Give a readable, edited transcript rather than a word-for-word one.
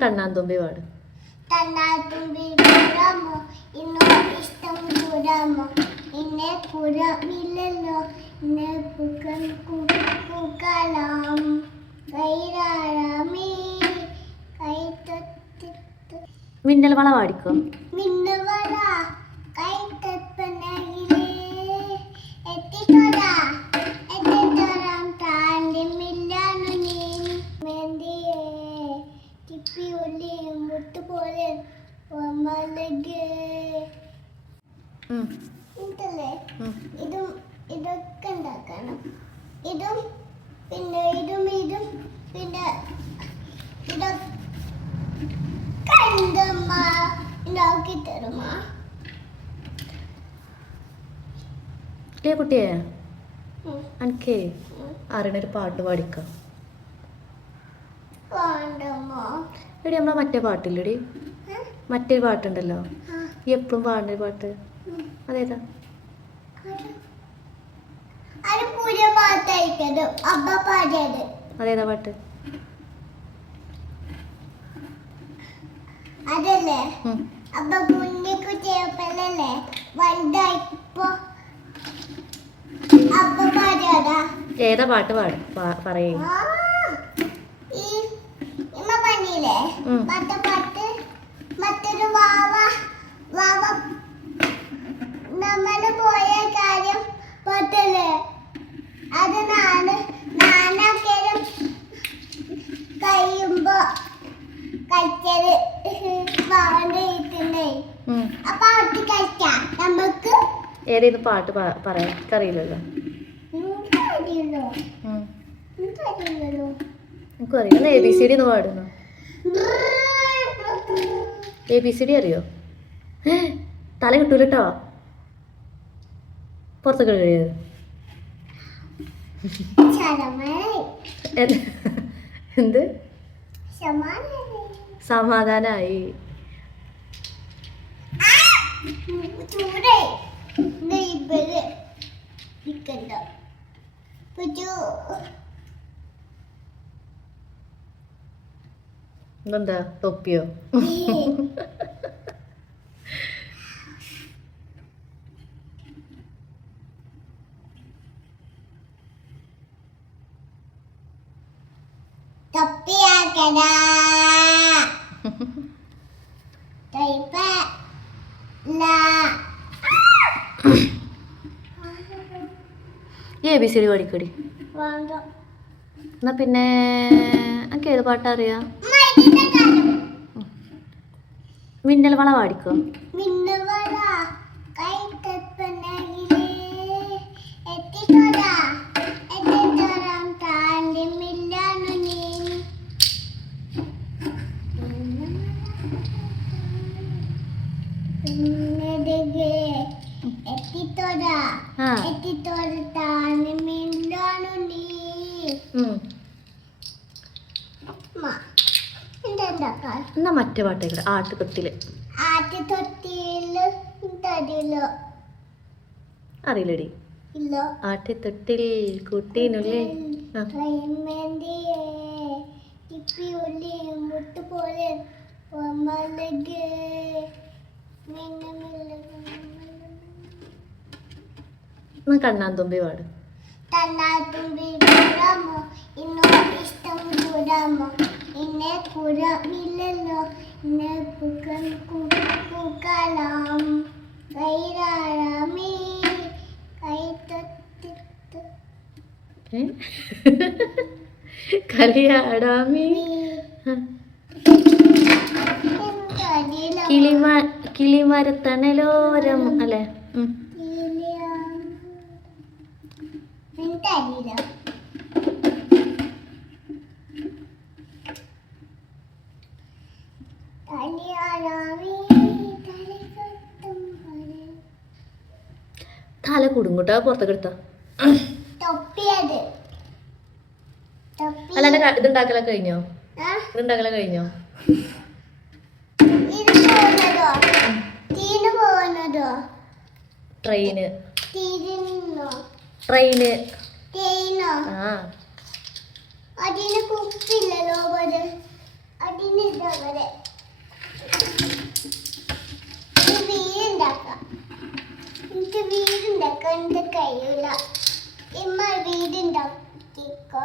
കണ്ണാൻ തുമ്പി പാട്. കണ്ണാത്തുമ്പി കൂടാമോ ഇന്നോ ഇഷ്ടം കൂടാമോ ഇന്നെ കൂടാമില്ലല്ലോ ഇന്നെ പൂക്കളാം കൈരാമേ കൈ തൊട്ടിട്ട് മിന്നൽ വള പാടിക്കോ. മിന്നുവള കൈ തപ്പനയിലേ എത്തിത്തോടാ എത്തിത്തോടാം താണ്ടി മില്ലാനു നീ മെന്തിയേ ചിപ്പി ഉള്ളി മുട്ടുപോലെ മലകേ ഇതല്ലേ ഇതൊക്കെ ഉണ്ടാക്കണം. ഇതും പിന്നെ പിന്നെ ഇതൊക്കെ എന്തമ്മ ഉണ്ടാക്കി തരുമാ കുട്ടിയെ എനിക്കേ അറിയണൊരു പാട്ട് പാടിക്കാം. എടി നമ്മളെ മറ്റേ പാട്ടില്ലടി, മറ്റേ പാട്ടുണ്ടല്ലോ ഈ എപ്പോഴും പാടുന്നൊരു പാട്ട്, അതേതാ? അതേതാ പാട്ട്? അതല്ലേ അപ്പൊ കുഞ്ഞിക്കുട്ടിയപ്പല്ലേ വലുതായിപ്പോ അപ്പൊ പാടാ. ഏതാ പാട്ട് പറയേ. ഈ ഇമ്മ പണിയില്ലേ മറ്റേ പാട്ട് മറ്റൊരു വാവ നമ്മള് പോയ കാര്യം പാട്ടല്ലേ അത് നാനാക്കേരം കഴിയുമ്പോ കഴിച്ചത് വാവന്റെ വീട്ടിണ്ടേ അപ്പൊ അവർക്ക് കഴിക്കാം നമുക്ക്. ഏതേത് പാട്ട് പറയാൻ അറിയില്ലല്ലോ. എനിക്കും അറിയാം. ABCD ഒന്ന് പാടുന്നു. ABCD അറിയോ? തല കിട്ടൂല കേട്ടോ, പുറത്തൊക്കെ കഴിയത്. എന്ത് സമാധാനായി. എന്താ തൊപ്പിയോ? തൊപ്പിയാക്കടാ ABCD പഠിക്കടി. എന്നാ പിന്നെ എനിക്ക് ഏത് പാട്ടാ അറിയാം? മിന്നൽ വള പാടിക്കോ. എന്നാ മറ്റേ പാട്ടേക്കട ആട്ടുതൊട്ടില്. അറിയില്ലടി. ആട്ടുതൊട്ടിൽ കുട്ടീനുള്ളിൽ മുട്ടുപോലെ കണ്ണാൻ തുമ്പി പാട്. കണ്ണാത്തുമ്പി കൂടാമോ ഇന്നോ ഇഷ്ടം കൂടാമോ ഇന്നെ കൂടാമില്ലല്ലോ ഇന്നെ പൂക്കളാം കൈരാമേ കൈ തൊട്ടിട്ട് കളിയാടാമേ. കിളിമരത്തണലോരം അല്ലേ? തല കുടുങ്ങൂട്ടാ പുറത്തൊക്കെ എടുത്താ. അല്ല ഇതുണ്ടാക്കലൊക്കെ കഴിഞ്ഞോ? ഇതുണ്ടാക്കലൊക്കെ കഴിഞ്ഞോ? ട്രെയിന് അതിന് കുപ്പില്ലല്ലോ അതിന് ഉണ്ടാക്കാൻ കഴിയൂല. ഇമ്മ വീടുണ്ടാക്കിക്കോ.